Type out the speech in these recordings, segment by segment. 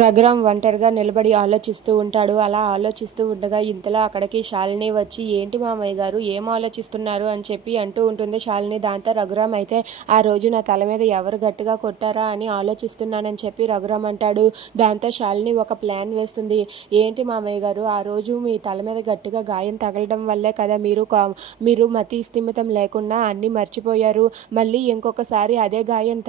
రఘురామ్ ఒంటరిగా నిలబడి ఆలోచిస్తూ ఉంటాడు. అలా ఆలోచిస్తూ ఉండగా ఇంతలో అక్కడికి శాలిని వచ్చి, ఏంటి మామయ్య గారు ఏం ఆలోచిస్తున్నారు అని చెప్పి అంటూ ఉంటుంది శాలిని. దాంతో రఘురామ్ అయితే, ఆ రోజు నా తల మీద ఎవరు గట్టిగా కొట్టారా అని ఆలోచిస్తున్నానని చెప్పి రఘురామ్ అంటాడు. దాంతో శాలిని ఒక ప్లాన్ వేస్తుంది. ఏంటి మామయ్య గారు, ఆ రోజు మీ తల మీద గట్టిగా గాయం తగలడం వల్లే కదా మీరు మతి స్థిమితం లేకుండా అన్నీ మర్చిపోయారు. మళ్ళీ ఇంకొకసారి అదే గాయం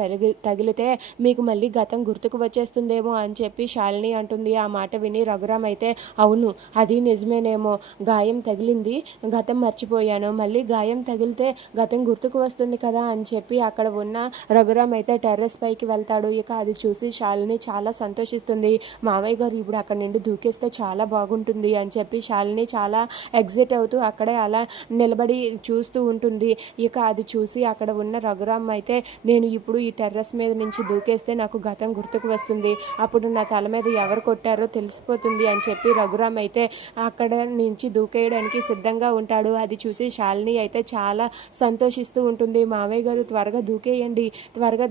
తగిలితే మీకు మళ్ళీ గతం గుర్తుకు వచ్చేస్తుందేమో అని చెప్పి శాలిని అంటుంది. ఆ మాట విని రఘురామ్ అయితే, అవును అది నిజమేనేమో, గాయం తగిలింది, గతం మర్చిపోయాను, మళ్ళీ గాయం తగిలితే గతం గుర్తుకు వస్తుంది కదా అని చెప్పి అక్కడ ఉన్న రఘురామ్ అయితే టెర్రస్ పైకి వెళ్తాడు. ఇక అది చూసి శాలిని చాలా సంతోషిస్తుంది. మావయ్య గారు ఇప్పుడు అక్కడ నుండి దూకేస్తే చాలా బాగుంటుంది అని చెప్పి శాలిని చాలా ఎగ్జైట్ అవుతూ అక్కడే అలా నిలబడి చూస్తూ ఉంటుంది. ఇక అది చూసి అక్కడ ఉన్న రఘురామ్ అయితే, నేను ఇప్పుడు ఈ టెర్రస్ మీద నుంచి దూకేస్తే నాకు గతం గుర్తుకు వస్తుంది, అప్పుడు నా తల మీద ఎవరు కొట్టారో తెలిసిపోతుంది అని చెప్పి రఘురామ్ అయితే అక్కడ నుంచి దూకేయడానికి సిద్ధంగా ఉంటాడు. అది చూసి శాలిని అయితే చాలా సంతోషిస్తూ ఉంటుంది. మామయ్య గారు త్వరగా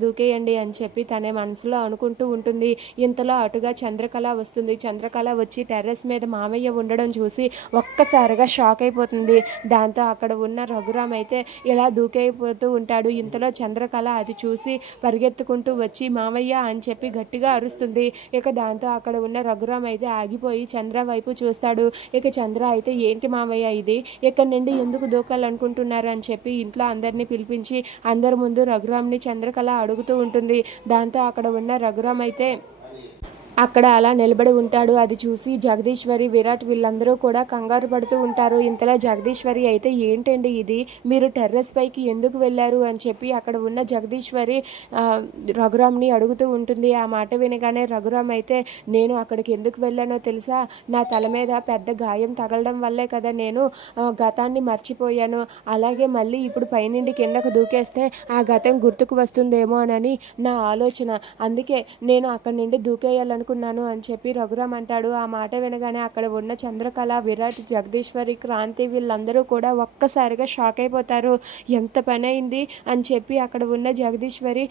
దూకేయండి అని చెప్పి తనే మనసులో అనుకుంటూ ఉంటుంది. ఇంతలో అటుగా చంద్రకళ వస్తుంది. చంద్రకళ వచ్చి టెర్రస్ మీద మామయ్య ఉండడం చూసి ఒక్కసారిగా షాక్ అయిపోతుంది. దాంతో అక్కడ ఉన్న రఘురామ్ అయితే ఇలా దూకైపోతూ ఉంటాడు. ఇంతలో చంద్రకళ అది చూసి పరిగెత్తుకుంటూ వచ్చి మామయ్య అని చెప్పి గట్టిగా అరుస్తుంది. ఇక దాంతో అక్కడ ఉన్న రఘురామ్ అయితే ఆగిపోయి చంద్ర వైపు చూస్తాడు. ఇక చంద్ర అయితే, ఏంటి మామయ్య ఇది, ఇక్కడి నుండి ఎందుకు దూకాలనుకుంటున్నారు అని చెప్పి ఇంట్లో అందరినీ పిలిపించి అందరి ముందు రఘురామ్ని చంద్రకళ అడుగుతూ ఉంటుంది. దాంతో అక్కడ ఉన్న రఘురామ్ అయితే అక్కడ అలా నిలబడి ఉంటాడు. అది చూసి జగదీశ్వరి, విరాట్ వీళ్ళందరూ కూడా కంగారు పడుతూ ఉంటారు. ఇంతలో జగదీశ్వరి అయితే, ఏంటండి ఇది, మీరు టెర్రస్ పైకి ఎందుకు వెళ్ళారు అని చెప్పి అక్కడ ఉన్న జగదీశ్వరి రఘురామ్ని అడుగుతూ ఉంటుంది. ఆ మాట వినగానే రఘురామ్ అయితే, నేను అక్కడికి ఎందుకు వెళ్ళానో తెలుసా, నా తల మీద పెద్ద గాయం తగలడం వల్లే కదా నేను గతాన్ని మర్చిపోయాను, అలాగే మళ్ళీ ఇప్పుడు పైనుండి కిందకు దూకేస్తే ఆ గతం గుర్తుకు వస్తుందేమో అని నా ఆలోచన, అందుకే నేను అక్కడి నుండి దూకేయాలను అని చెప్పి రఘురామ్ అంటాడు. ఆ మాట వినగానే అక్కడ ఉన్న చంద్రకళ, విరాట్, జగదీశ్వరి, క్రాంతి వీళ్ళందరూ కూడా ఒక్కసారిగా షాక్ అయిపోతారు. ఎంత పని అయింది అని చెప్పి అక్కడ ఉన్న జగదీశ్వరి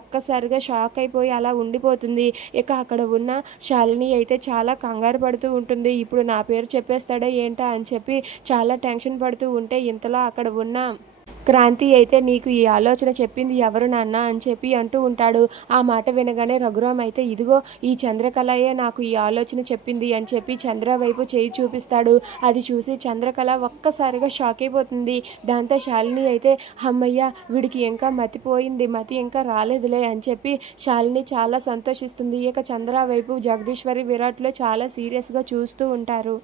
ఒక్కసారిగా షాక్ అయిపోయి అలా ఉండిపోతుంది. ఇక అక్కడ ఉన్న శాలిని అయితే చాలా కంగారు పడుతూ ఉంటుంది. ఇప్పుడు నా పేరు చెప్పేస్తాడా ఏంటా అని చెప్పి చాలా టెన్షన్ పడుతూ ఉంటే ఇంతలో అక్కడ ఉన్న క్రాంతి అయితే, నీకు ఈ ఆలోచన చెప్పింది ఎవరు నాన్న అని చెప్పి అంటూ ఉంటాడు. ఆ మాట వినగానే రఘురామ్ అయితే, ఇదిగో ఈ చంద్రకళయే నాకు ఈ ఆలోచన చెప్పింది అని చెప్పి చంద్ర వైపు చేయి చూపిస్తాడు. అది చూసి చంద్రకళ ఒక్కసారిగా షాక్ అయిపోతుంది. దాంతో శాలిని అయితే, అమ్మయ్య వీడికి ఇంకా మతి ఇంకా రాలేదులే అని చెప్పి శాలిని చాలా సంతోషిస్తుంది. ఇక చంద్ర వైపు జగదీశ్వరి, విరాట్లో చాలా సీరియస్గా చూస్తూ ఉంటారు.